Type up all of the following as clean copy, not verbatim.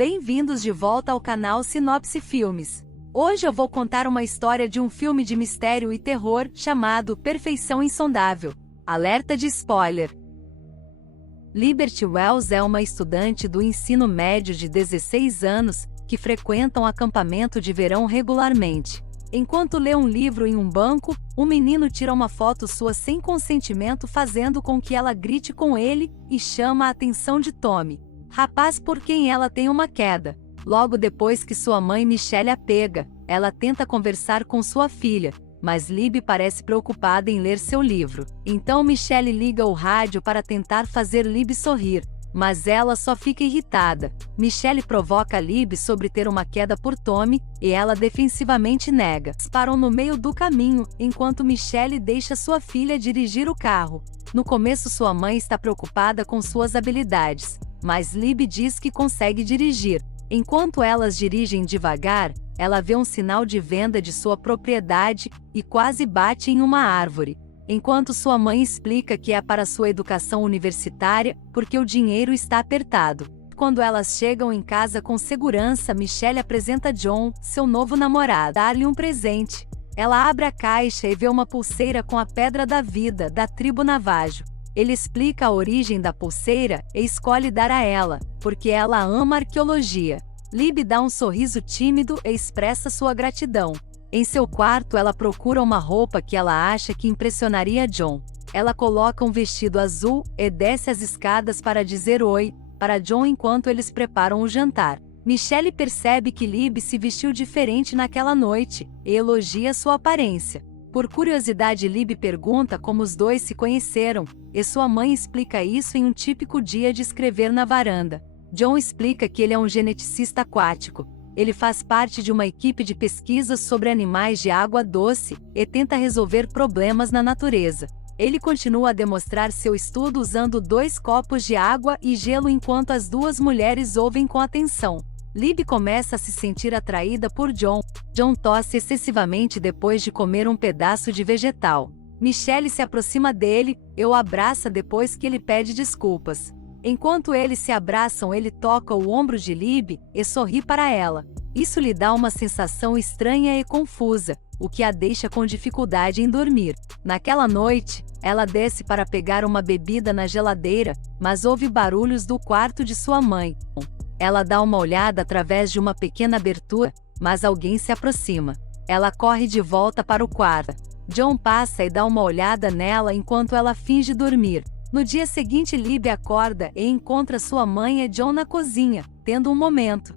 Bem-vindos de volta ao canal Sinopse Filmes. Hoje eu vou contar uma história de um filme de mistério e terror chamado Perfeição Insondável. Alerta de spoiler. Liberty Wells é uma estudante do ensino médio de 16 anos que frequenta um acampamento de verão regularmente. Enquanto lê um livro em um banco, um menino tira uma foto sua sem consentimento, fazendo com que ela grite com ele e chama a atenção de Tommy, rapaz por quem ela tem uma queda. Logo depois que sua mãe Michelle a pega, ela tenta conversar com sua filha, mas Libby parece preocupada em ler seu livro. Então Michelle liga o rádio para tentar fazer Libby sorrir, mas ela só fica irritada. Michelle provoca Libby sobre ter uma queda por Tommy, e ela defensivamente nega. Param no meio do caminho, enquanto Michelle deixa sua filha dirigir o carro. No começo sua mãe está preocupada com suas habilidades, mas Libby diz que consegue dirigir. Enquanto elas dirigem devagar, ela vê um sinal de venda de sua propriedade e quase bate em uma árvore. Enquanto sua mãe explica que é para sua educação universitária, porque o dinheiro está apertado. Quando elas chegam em casa com segurança, Michelle apresenta John, seu novo namorado, dar-lhe um presente. Ela abre a caixa e vê uma pulseira com a Pedra da Vida, da tribo Navajo. Ele explica a origem da pulseira e escolhe dar a ela, porque ela ama arqueologia. Libby dá um sorriso tímido e expressa sua gratidão. Em seu quarto ela procura uma roupa que ela acha que impressionaria John. Ela coloca um vestido azul e desce as escadas para dizer oi para John enquanto eles preparam o jantar. Michelle percebe que Libby se vestiu diferente naquela noite e elogia sua aparência. Por curiosidade, Libby pergunta como os dois se conheceram, e sua mãe explica isso em um típico dia de escrever na varanda. John explica que ele é um geneticista aquático. Ele faz parte de uma equipe de pesquisas sobre animais de água doce e tenta resolver problemas na natureza. Ele continua a demonstrar seu estudo usando 2 copos de água e gelo enquanto as duas mulheres ouvem com atenção. Libby começa a se sentir atraída por John. John tosse excessivamente depois de comer um pedaço de vegetal. Michelle se aproxima dele e o abraça depois que ele pede desculpas. Enquanto eles se abraçam, ele toca o ombro de Libby e sorri para ela. Isso lhe dá uma sensação estranha e confusa, o que a deixa com dificuldade em dormir. Naquela noite, ela desce para pegar uma bebida na geladeira, mas ouve barulhos do quarto de sua mãe. Ela dá uma olhada através de uma pequena abertura, mas alguém se aproxima. Ela corre de volta para o quarto. John passa e dá uma olhada nela enquanto ela finge dormir. No dia seguinte, Libby acorda e encontra sua mãe e John na cozinha, tendo um momento.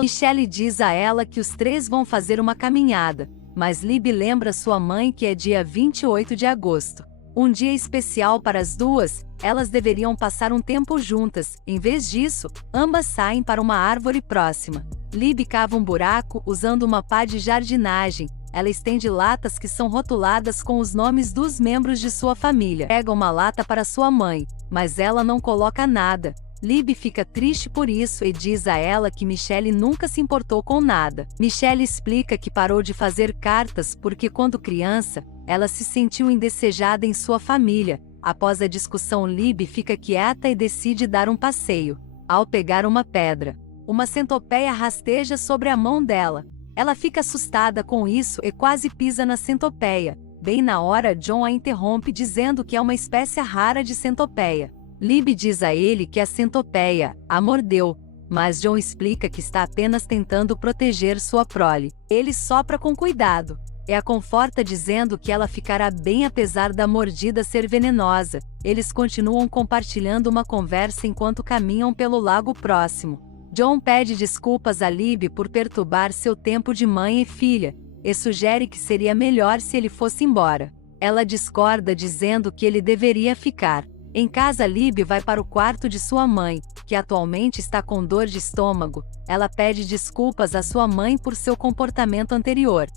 Michelle diz a ela que os 3 vão fazer uma caminhada, mas Libby lembra sua mãe que é dia 28 de agosto. Um dia especial para as duas, elas deveriam passar um tempo juntas. Em vez disso, ambas saem para uma árvore próxima. Libby cava um buraco usando uma pá de jardinagem. Ela estende latas que são rotuladas com os nomes dos membros de sua família. Pega uma lata para sua mãe, mas ela não coloca nada. Libby fica triste por isso e diz a ela que Michelle nunca se importou com nada. Michelle explica que parou de fazer cartas porque quando criança, ela se sentiu indesejada em sua família. Após a discussão, Libby fica quieta e decide dar um passeio. Ao pegar uma pedra, uma centopeia rasteja sobre a mão dela. Ela fica assustada com isso e quase pisa na centopeia. Bem na hora, John a interrompe dizendo que é uma espécie rara de centopeia. Libby diz a ele que a centopeia a mordeu, mas John explica que está apenas tentando proteger sua prole. Ele sopra com cuidado e a conforta dizendo que ela ficará bem apesar da mordida ser venenosa. Eles continuam compartilhando uma conversa enquanto caminham pelo lago próximo. John pede desculpas a Libby por perturbar seu tempo de mãe e filha, e sugere que seria melhor se ele fosse embora. Ela discorda dizendo que ele deveria ficar. Em casa, Libby vai para o quarto de sua mãe, que atualmente está com dor de estômago. Ela pede desculpas à sua mãe por seu comportamento anterior.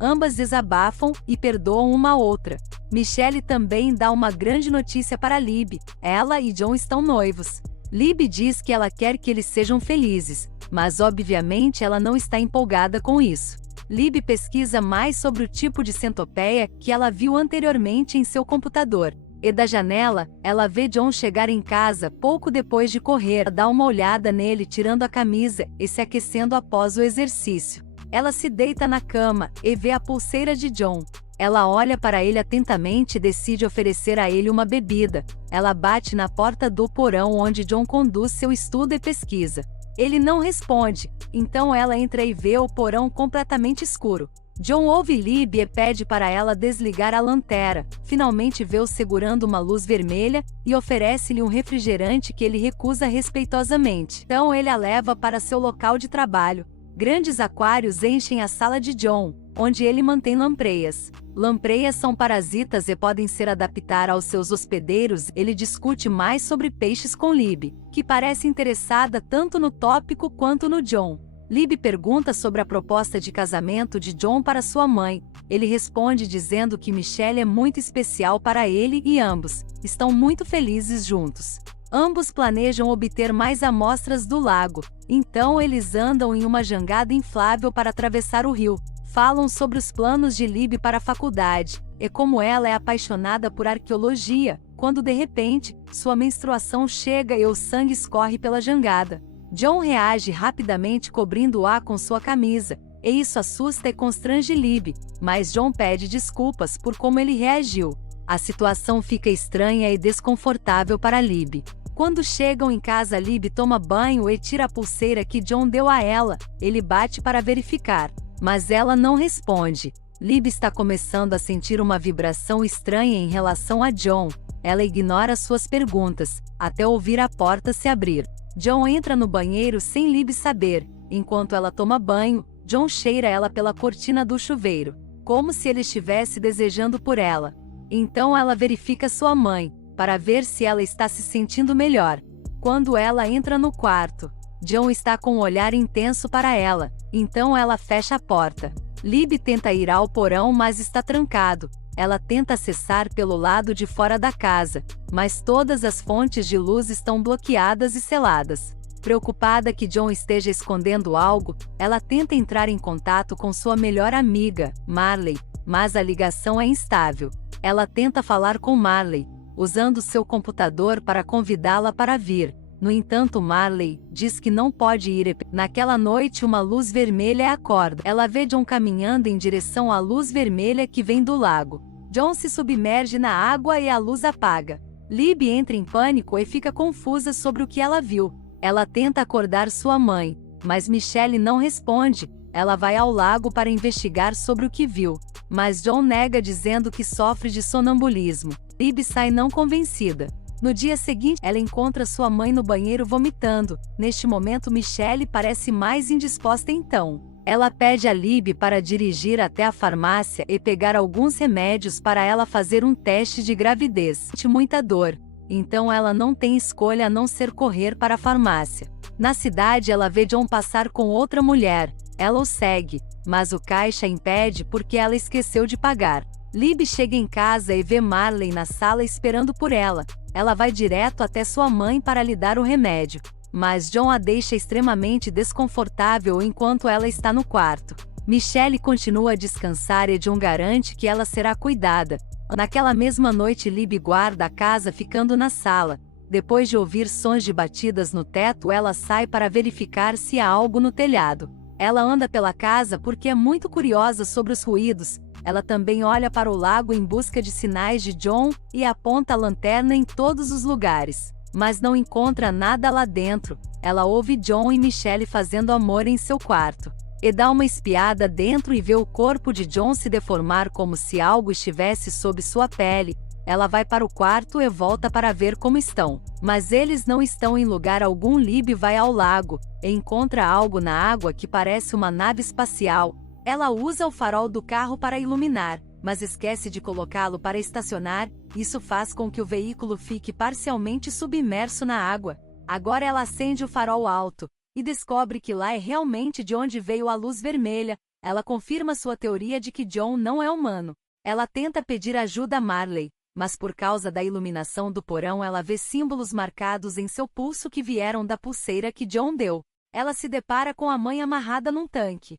Ambas desabafam e perdoam uma a outra. Michelle também dá uma grande notícia para Libby. Ela e John estão noivos. Libby diz que ela quer que eles sejam felizes, mas obviamente ela não está empolgada com isso. Libby pesquisa mais sobre o tipo de centopeia que ela viu anteriormente em seu computador. E da janela, ela vê John chegar em casa pouco depois de correr, dá uma olhada nele tirando a camisa e se aquecendo após o exercício. Ela se deita na cama e vê a pulseira de John. Ela olha para ele atentamente e decide oferecer a ele uma bebida. Ela bate na porta do porão onde John conduz seu estudo e pesquisa. Ele não responde, então ela entra e vê o porão completamente escuro. John ouve Libby e pede para ela desligar a lanterna. Finalmente vê-o segurando uma luz vermelha e oferece-lhe um refrigerante que ele recusa respeitosamente. Então ele a leva para seu local de trabalho. Grandes aquários enchem a sala de John, onde ele mantém lampreyas. Lampreyas são parasitas e podem ser adaptar aos seus hospedeiros. Ele discute mais sobre peixes com Libby, que parece interessada tanto no tópico quanto no John. Libby pergunta sobre a proposta de casamento de John para sua mãe. Ele responde dizendo que Michelle é muito especial para ele e ambos estão muito felizes juntos. Ambos planejam obter mais amostras do lago, então eles andam em uma jangada inflável para atravessar o rio. Falam sobre os planos de Libby para a faculdade, e como ela é apaixonada por arqueologia, quando de repente, sua menstruação chega e o sangue escorre pela jangada. John reage rapidamente cobrindo-a com sua camisa, e isso assusta e constrange Libby, mas John pede desculpas por como ele reagiu. A situação fica estranha e desconfortável para Libby. Quando chegam em casa, Libby toma banho e tira a pulseira que John deu a ela. Ele bate para verificar, mas ela não responde. Libby está começando a sentir uma vibração estranha em relação a John. Ela ignora suas perguntas, até ouvir a porta se abrir. John entra no banheiro sem Libby saber. Enquanto ela toma banho, John cheira ela pela cortina do chuveiro, como se ele estivesse desejando por ela. Então ela verifica sua mãe, para ver se ela está se sentindo melhor. Quando ela entra no quarto, John está com um olhar intenso para ela, então ela fecha a porta. Libby tenta ir ao porão, mas está trancado. Ela tenta acessar pelo lado de fora da casa, mas todas as fontes de luz estão bloqueadas e seladas. Preocupada que John esteja escondendo algo, ela tenta entrar em contato com sua melhor amiga, Marley, mas a ligação é instável. Ela tenta falar com Marley, usando seu computador para convidá-la para vir. No entanto, Marley diz que não pode ir. Naquela noite, uma luz vermelha a acorda. Ela vê John caminhando em direção à luz vermelha que vem do lago. John se submerge na água e a luz apaga. Libby entra em pânico e fica confusa sobre o que ela viu. Ela tenta acordar sua mãe, mas Michelle não responde. Ela vai ao lago para investigar sobre o que viu, mas John nega dizendo que sofre de sonambulismo. Libby sai não convencida. No dia seguinte, ela encontra sua mãe no banheiro vomitando. Neste momento, Michelle parece mais indisposta então. Ela pede a Libby para dirigir até a farmácia e pegar alguns remédios para ela fazer um teste de gravidez. Sente muita dor, então ela não tem escolha a não ser correr para a farmácia. Na cidade, ela vê John passar com outra mulher. Ela o segue, mas o caixa impede porque ela esqueceu de pagar. Libby chega em casa e vê Marley na sala esperando por ela. Ela vai direto até sua mãe para lhe dar o remédio, mas John a deixa extremamente desconfortável enquanto ela está no quarto. Michelle continua a descansar e John garante que ela será cuidada. Naquela mesma noite, Libby guarda a casa ficando na sala. Depois de ouvir sons de batidas no teto, ela sai para verificar se há algo no telhado. Ela anda pela casa porque é muito curiosa sobre os ruídos. Ela também olha para o lago em busca de sinais de John e aponta a lanterna em todos os lugares, mas não encontra nada lá dentro. Ela ouve John e Michelle fazendo amor em seu quarto, e dá uma espiada dentro e vê o corpo de John se deformar como se algo estivesse sob sua pele. Ela vai para o quarto e volta para ver como estão, mas eles não estão em lugar algum. Libby vai ao lago e encontra algo na água que parece uma nave espacial. Ela usa o farol do carro para iluminar, mas esquece de colocá-lo para estacionar. Isso faz com que o veículo fique parcialmente submerso na água. Agora ela acende o farol alto e descobre que lá é realmente de onde veio a luz vermelha. Ela confirma sua teoria de que John não é humano. Ela tenta pedir ajuda a Marley, mas por causa da iluminação do porão ela vê símbolos marcados em seu pulso que vieram da pulseira que John deu. Ela se depara com a mãe amarrada num tanque.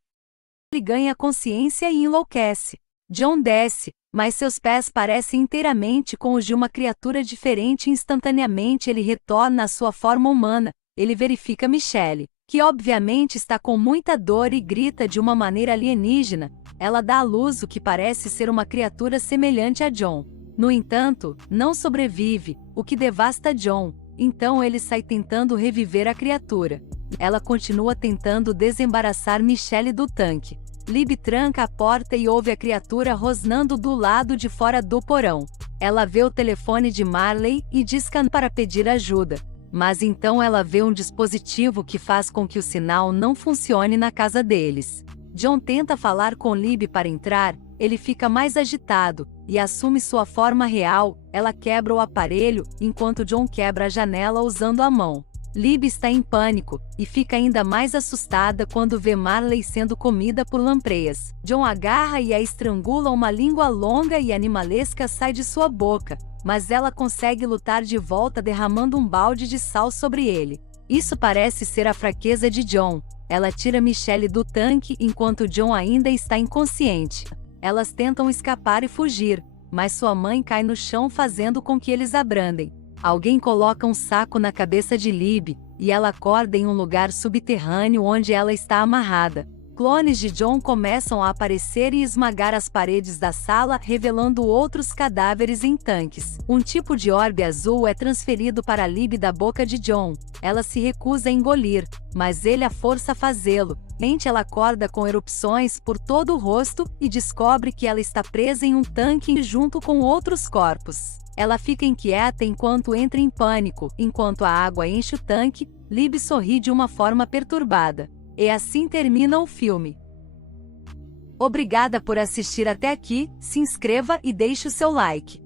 Ele ganha consciência e enlouquece. John desce, mas seus pés parecem inteiramente com os de uma criatura diferente e instantaneamente ele retorna à sua forma humana. Ele verifica Michelle, que obviamente está com muita dor e grita de uma maneira alienígena. Ela dá à luz o que parece ser uma criatura semelhante a John. No entanto, não sobrevive, o que devasta John. Então ele sai tentando reviver a criatura. Ela continua tentando desembaraçar Michelle do tanque. Libby tranca a porta e ouve a criatura rosnando do lado de fora do porão. Ela vê o telefone de Marley e disca para pedir ajuda. Mas então ela vê um dispositivo que faz com que o sinal não funcione na casa deles. John tenta falar com Libby para entrar, ele fica mais agitado e assume sua forma real. Ela quebra o aparelho, enquanto John quebra a janela usando a mão. Libby está em pânico e fica ainda mais assustada quando vê Marley sendo comida por lampreyas. John agarra e a estrangula, uma língua longa e animalesca sai de sua boca, mas ela consegue lutar de volta derramando um balde de sal sobre ele. Isso parece ser a fraqueza de John. Ela tira Michelle do tanque enquanto John ainda está inconsciente. Elas tentam escapar e fugir, mas sua mãe cai no chão fazendo com que eles abrandem. Alguém coloca um saco na cabeça de Libby, e ela acorda em um lugar subterrâneo onde ela está amarrada. Clones de John começam a aparecer e esmagar as paredes da sala, revelando outros cadáveres em tanques. Um tipo de orbe azul é transferido para Libby da boca de John. Ela se recusa a engolir, mas ele a força a fazê-lo. Ela acorda com erupções por todo o rosto e descobre que ela está presa em um tanque junto com outros corpos. Ela fica inquieta enquanto entra em pânico. Enquanto a água enche o tanque, Libby sorri de uma forma perturbada. E assim termina o filme. Obrigada por assistir até aqui, se inscreva e deixe o seu like.